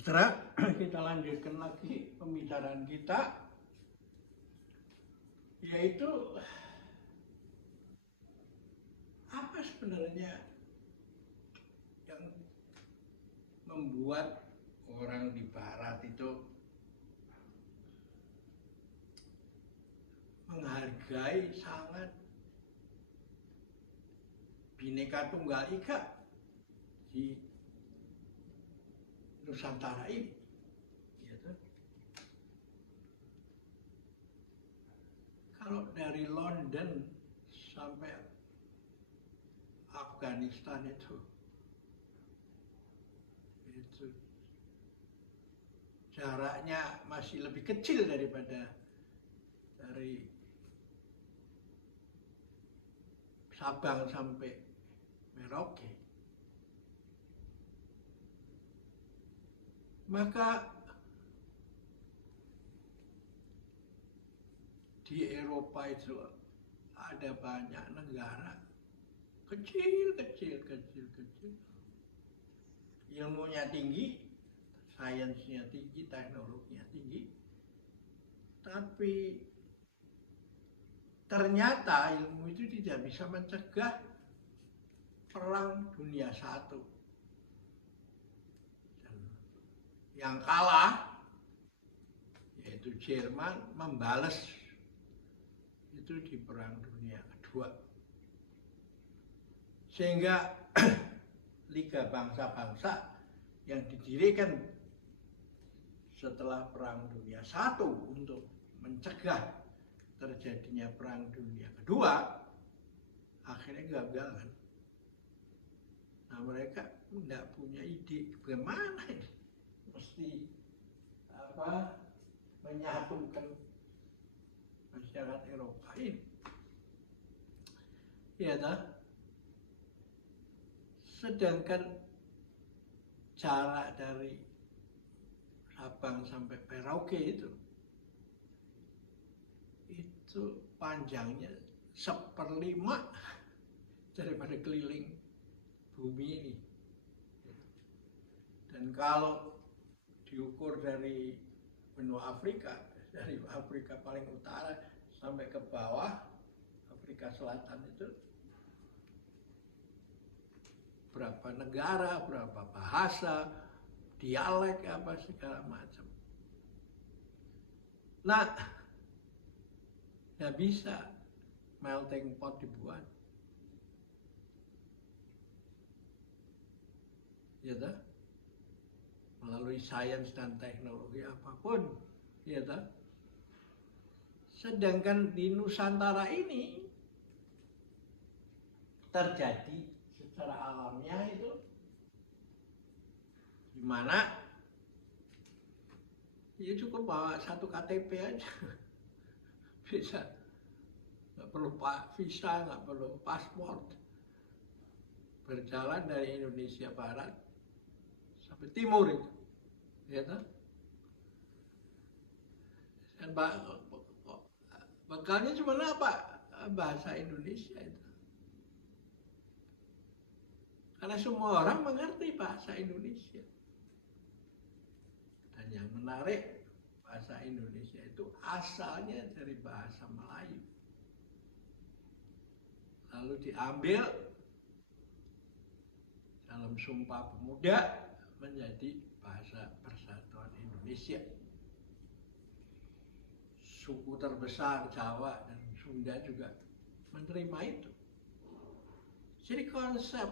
Saudara, kita lanjutkan lagi pembicaraan kita, yaitu apa sebenarnya yang membuat orang di Barat itu menghargai sangat Bhinneka Tunggal Ika di Nusantara ini, gitu. Kalau dari London sampai Afghanistan itu jaraknya masih lebih kecil daripada dari Sabang sampai Merauke. Maka di Eropa itu ada banyak negara kecil. Ilmunya tinggi, sainsnya tinggi, teknologinya tinggi. Tapi ternyata ilmu itu tidak bisa mencegah Perang Dunia I. Yang kalah, yaitu Jerman, membalas itu di Perang Dunia II. Sehingga Liga Bangsa-Bangsa yang didirikan setelah Perang Dunia I untuk mencegah terjadinya Perang Dunia II, akhirnya gagal kan. Nah, mereka tidak punya ide bagaimana ini mesti menyatukan masyarakat Eropa ini. Ya, sedangkan jarak dari Sabang sampai Merauke itu panjangnya 1/5 daripada keliling bumi ini. Dan kalau diukur dari benua Afrika, dari Afrika paling utara sampai ke bawah Afrika Selatan itu berapa negara, berapa bahasa, dialek, apa segala macam. Nah, nggak bisa melting pot dibuat, ya tak? Melalui sains dan teknologi apapun, ya tak? Sedangkan di Nusantara ini terjadi secara alamiah itu gimana? Ya cukup bawa satu KTP aja, bisa, nggak perlu visa, nggak perlu paspor, berjalan dari Indonesia Barat sampai Timur itu, ya kan? Dan bekalnya cuma apa? Bahasa Indonesia itu. Karena semua orang mengerti bahasa Indonesia. Dan yang menarik, bahasa Indonesia itu asalnya dari bahasa Melayu. Lalu diambil dalam Sumpah Pemuda menjadi bahasa Persatuan Indonesia. Suku terbesar Jawa dan Sunda juga menerima itu. Jadi konsep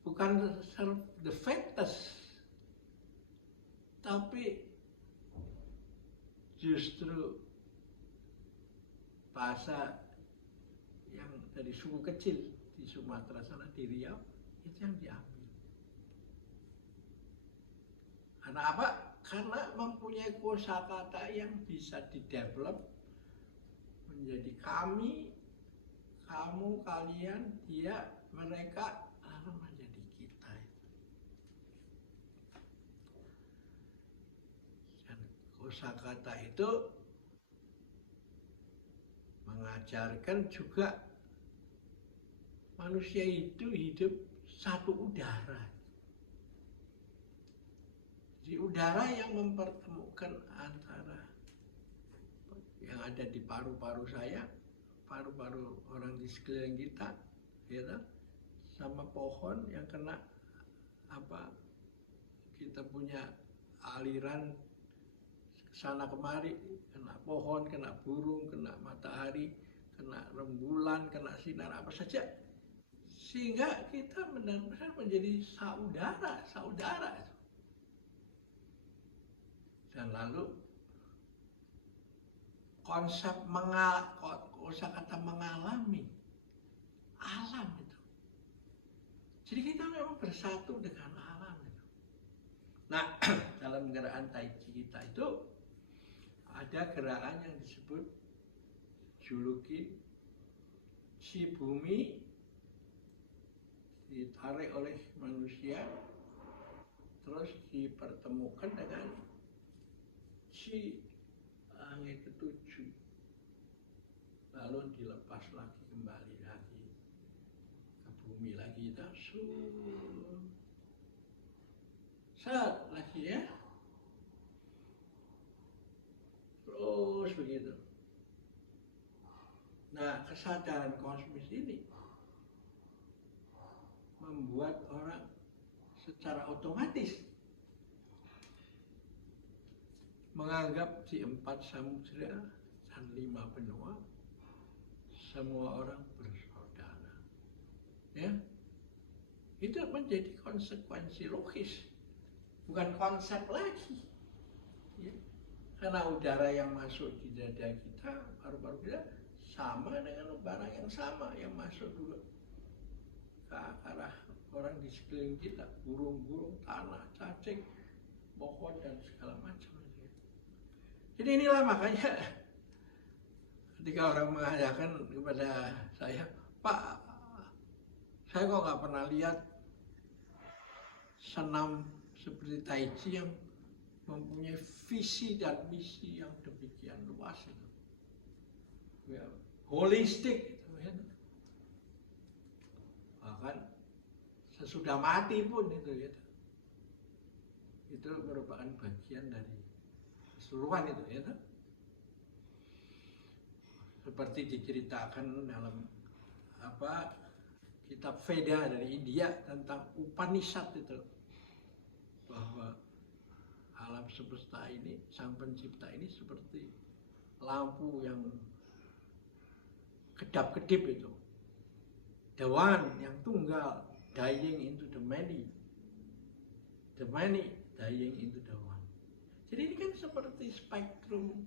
bukan serve the fetus, tapi justru bahasa yang dari suku kecil di Sumatera sana, di Riau, itu yang diambil. Karena apa? Karena mempunyai kosakata yang bisa didevelop menjadi kami, kamu, kalian, dia, mereka, lalu menjadi kita. Dan kosakata itu mengajarkan juga manusia itu hidup satu udara. Jadi udara yang mempertemukan antara yang ada di paru-paru saya, paru-paru orang di sekeliling kita, ya, sama pohon yang kena kita punya aliran sana kemari, kena pohon, kena burung, kena matahari, kena rembulan, kena sinar apa saja, sehingga kita benar-benar menjadi saudara. Dan lalu kosakata mengalami alam itu. Jadi kita memang bersatu dengan alam itu. Nah, dalam gerakan Tai Chi kita itu ada gerakan yang disebut juluki si bumi ditarik oleh manusia, terus dipertemukan dengan si langit ketujuh, lalu dilepas lagi kembali lagi ke bumi lagi, lagi ya, terus begitu. Nah, kesadaran kosmis ini membuat orang secara otomatis menganggap di 4 samudera dan 5 benua semua orang bersaudara. Ya, itu menjadi konsekuensi logis, bukan konsep lagi. Ya. Karena udara yang masuk di dada kita, paru-paru kita, sama dengan barang yang sama yang masuk dulu ke arah orang di sekeliling kita, burung-burung, tanah, cacing, pohon dan segala macam. Jadi inilah makanya ketika orang mengatakan kepada saya, Pak, saya kok nggak pernah lihat senam seperti Tai Chi yang mempunyai visi dan misi yang demikian luas itu. Ya, holistik itu, ya. Bahkan sesudah mati pun itu, ya. Itu merupakan bagian dari keseluruhan itu, ya. Seperti diceritakan dalam kitab Veda dari India tentang Upanishad itu, bahwa alam semesta ini, sang pencipta ini seperti lampu yang kedap-kedip itu, the one yang tunggal dying into the many dying into the one. Jadi ini kan seperti spektrum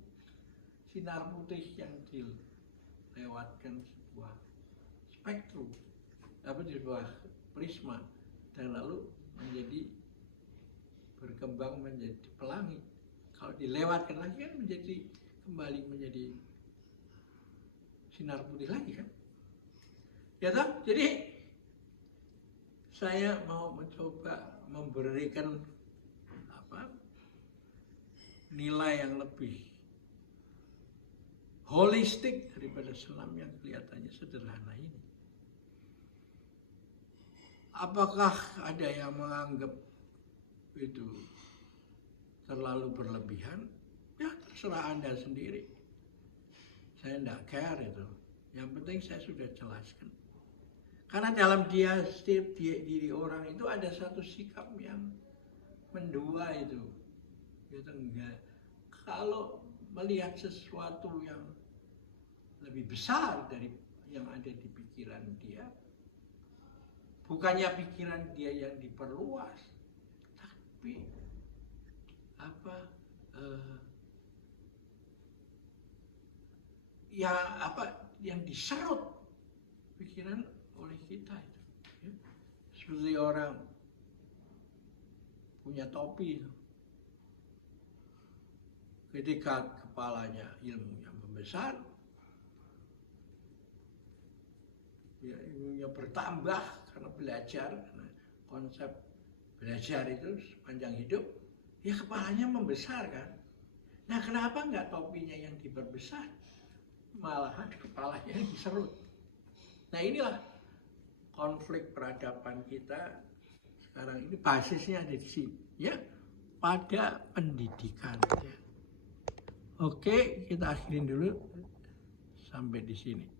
sinar putih yang dilewatkan sebuah spektrum, sebuah prisma, dan lalu menjadi berkembang menjadi pelangi. Kalau dilewatkan lagi kan kembali menjadi sinar putih lagi kan. Ya toh? Jadi saya mau mencoba memberikan nilai yang lebih holistik daripada senam yang kelihatannya sederhana ini. Apakah ada yang menganggap itu terlalu berlebihan? Ya terserah Anda sendiri. Saya tidak care itu. Yang penting saya sudah jelaskan. Karena dalam diri orang itu ada satu sikap yang mendua itu. Itu enggak. Kalau melihat sesuatu yang lebih besar dari yang ada di pikiran dia, bukannya pikiran dia yang diperluas, tapi yang diserut pikiran oleh kita itu. Ya. Seperti orang punya topi itu. Ketika kepalanya ilmunya membesar, ya, ilmunya bertambah karena belajar, karena konsep belajar itu sepanjang hidup, ya kepalanya membesar kan. Nah kenapa nggak topinya yang diperbesar, malahan kepalanya yang diserut. Nah inilah konflik peradaban kita sekarang ini, basisnya ada di sini, ya. pada pendidikan. Oke, kita akhirin dulu sampai di sini.